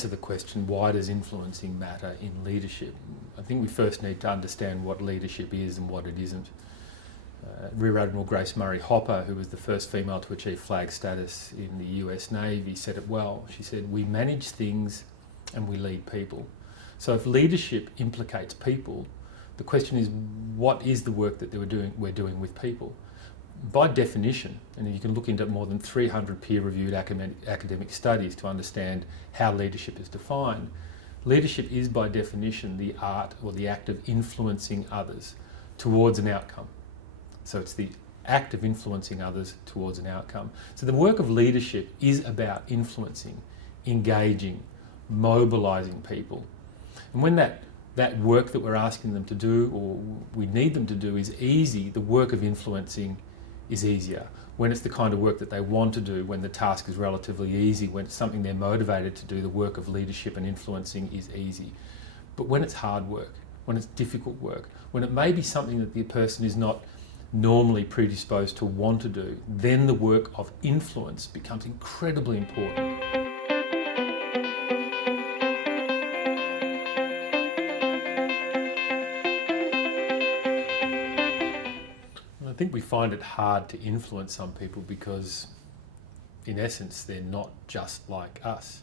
answer the question, why does influencing matter in leadership? I think we first need to understand what leadership is and what it isn't. Rear Admiral Grace Murray Hopper, who was the first female to achieve flag status in the US Navy, said it well. She said, "We manage things and we lead people." So if leadership implicates people, the question is, what is the work that we're doing with people? By definition, and you can look into more than 300 peer-reviewed academic studies to understand how leadership is defined, leadership is by definition the art or the act of influencing others towards an outcome. So it's the act of influencing others towards an outcome. So the work of leadership is about influencing, engaging, mobilising people. And when that work that we're asking them to do, or we need them to do, is easy, the work of influencing is easier. When it's the kind of work that they want to do, when the task is relatively easy, when it's something they're motivated to do, the work of leadership and influencing is easy. But when it's hard work, when it's difficult work, when it may be something that the person is not normally predisposed to want to do, then the work of influence becomes incredibly important. I think we find it hard to influence some people because, in essence, they're not just like us.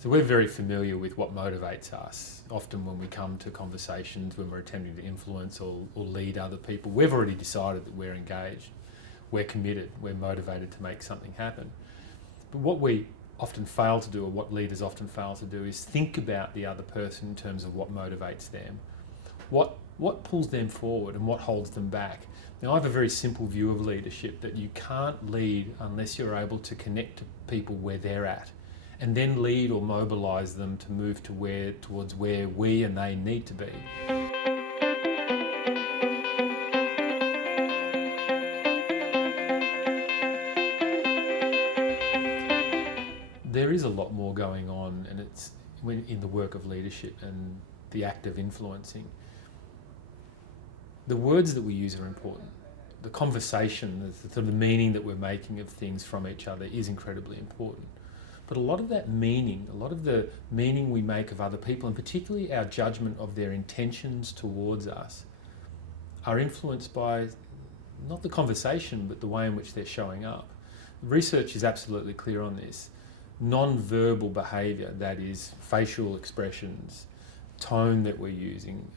So we're very familiar with what motivates us. Often when we come to conversations, when we're attempting to influence or lead other people, we've already decided that we're engaged, we're committed, we're motivated to make something happen. But what we often fail to do, or what leaders often fail to do, is think about the other person in terms of what motivates them. What pulls them forward and what holds them back? Now, I have a very simple view of leadership, that you can't lead unless you're able to connect to people where they're at, and then lead or mobilise them to move towards where we and they need to be. There is a lot more going on, and it's in the work of leadership and the act of influencing. The words that we use are important. The conversation, the meaning that we're making of things from each other is incredibly important. But a lot of that meaning, a lot of the meaning we make of other people, and particularly our judgment of their intentions towards us, are influenced by not the conversation, but the way in which they're showing up. Research is absolutely clear on this. Non-verbal behaviour, that is, facial expressions, tone that we're using,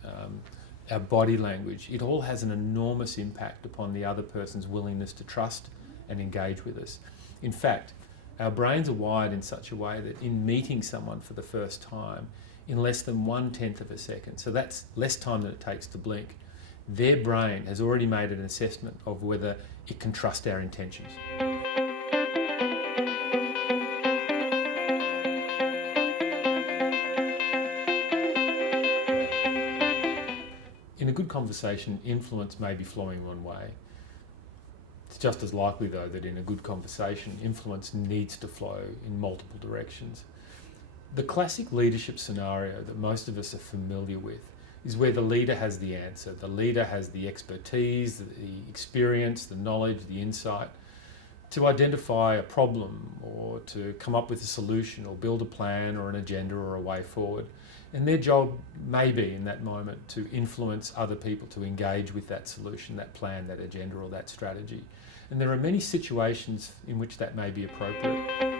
our body language, it all has an enormous impact upon the other person's willingness to trust and engage with us. In fact, our brains are wired in such a way that in meeting someone for the first time, in less than 1/10 of a second, so that's less time than it takes to blink, their brain has already made an assessment of whether it can trust our intentions. In a good conversation, influence may be flowing one way. It's just as likely, though, that in a good conversation, influence needs to flow in multiple directions. The classic leadership scenario that most of us are familiar with is where the leader has the answer. The leader has the expertise, the experience, the knowledge, the insight to identify a problem or to come up with a solution or build a plan or an agenda or a way forward. And their job may be in that moment to influence other people to engage with that solution, that plan, that agenda or that strategy. And there are many situations in which that may be appropriate.